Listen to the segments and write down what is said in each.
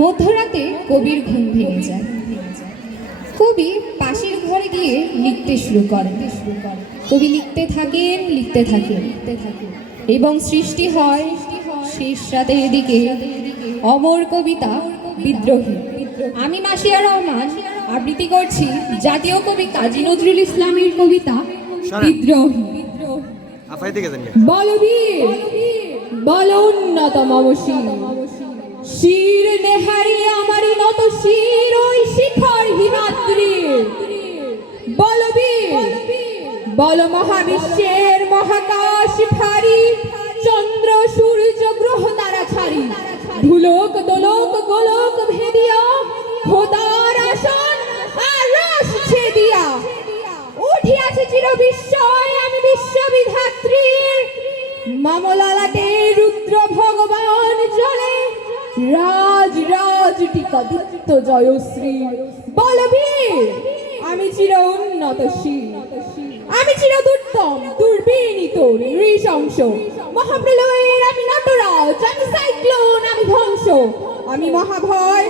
মধ্যরাতে কবির ঘুম ভেঙে যায়। কবি পাশের ঘরে গিয়ে লিখতে শুরু করেন। কবি লিখতে থাকেন এবং সৃষ্টি হয় শেষ রাতের দিকে অমর কবিতা বিদ্রোহী। আমি মাসিয়া রহমান আবৃত্তি করছি জাতীয় কবি কাজী নজরুল ইসলামের কবিতা বিদ্রোহী। বলো বীর, বলো উন্নত মম শির, শির নেহারি আমারই নত শির ওই শিখর হিমাদ্রির। বলো বীর, বলো মহাবিশ্বের মহাকাশ ভারী, চন্দ্র সূর্য গ্রহ তারা ছাড়ি, ধুলোক দোলক গোলক ভেদিয়া খোদার আসন আর রস ছেদিয়া উঠিয়াছে চির বিস্ময় আমি বিশ্ববিধাত্রীর। মামলালাতে রুদ্র ভগবান চলে রাজ রাজ টিকাদিত্য জয়শ্রী। বলবীর, আমি চির উন্নত শির, আমি চির দুর্দম দুর্বিনীত নৃশংস, মহাপ্রলয়ের আমি নটরাজ, আমি সাইক্লোন, আমি ধ্বংস, আমি মহাভয়,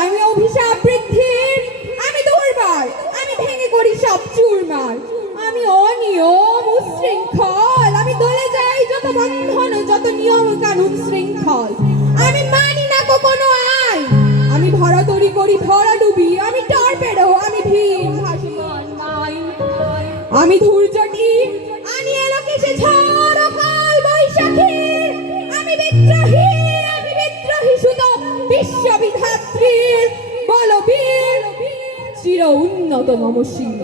আমি অভিশাপ বৃদ্ধির, আমি দুর্বার, আমি ভেঙে করি সব চুরমার, আমি অনিয়ম উশৃঙ্খল, আমি দলে যাই যত বন্ধন যত নিয়ম কানুন শৃঙ্খল, আমি মানি না কোনো আইন, আমি ভরাতরি করি ভরা ডুবি, আমি টর্পেডো, আমি ভীম ভাসমান মাইন, আমি ধূর্যটি আনি এলোকেশে ঝড় কাল বৈশাখীর, আমি বিদ্রোহী সুত বিশ্ববিধাত্রীর। বলো বীর, চির উন্নত মম শির,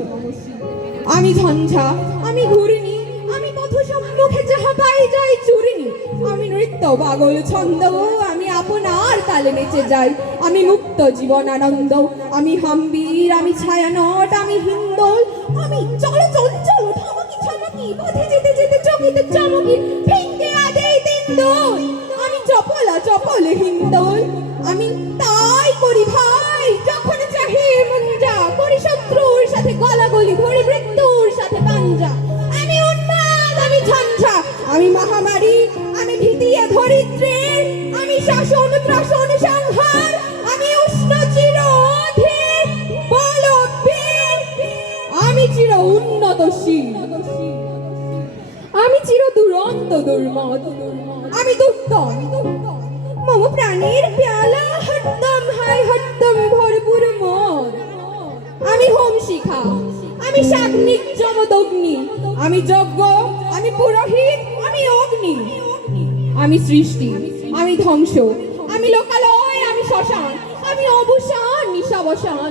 আমি ঝঞ্ঝা, আমি ঘূর্ণি, আমি পথ সম্মুখে যাহা পাই যাই চূর্ণি, আমি নৃত্য পাগল ছন্দ, আমি আপনার তালে নেচে যাই, আমি মুক্ত জীবন আনন্দ, আমি হাম্বীর, আমি ছায়ানট, আমি হিন্দোল, আমি চলো চঞ্চল ঠমকি ছমকি, পথে যেতে যেতে চকিতে চমকি ভেঙ্গে আদেই তিনদোল, আমি চপলা চপলে হিন্দোল, আমি তাই করি ভাই যখন চাহি মঞ্জা, করি শত্রুর সাথে গলাগলি, ধরি মৃত্যুর সাথে পাঞ্জা, আমি উন্মাদ, আমি ঝঞ্ঝা, আমি মহামারী, আমি ভীতিয়ে ধরিত্রীর, আমি শাসন ত্রাসন সংহার, আমি উষ্ণ চির অধীর। বলো বীর, আমি চির উন্নত শির, আমি চির দুরন্ত দুর্মদ, আমি দুর্দম, মম প্রাণীর পেয়ালা হরদম হাই হরদম ভরপুর মদ, আমি হোম শিখা, আমি সাগ্নিক জমদগ্নি, আমি যজ্ঞ, আমি পুরোহিত, আমি অগ্নি, আমি সৃষ্টি, আমি ধ্বংস, আমি লোকালয়, আমি শ্মশান, আমি অবসান নিশাবসান।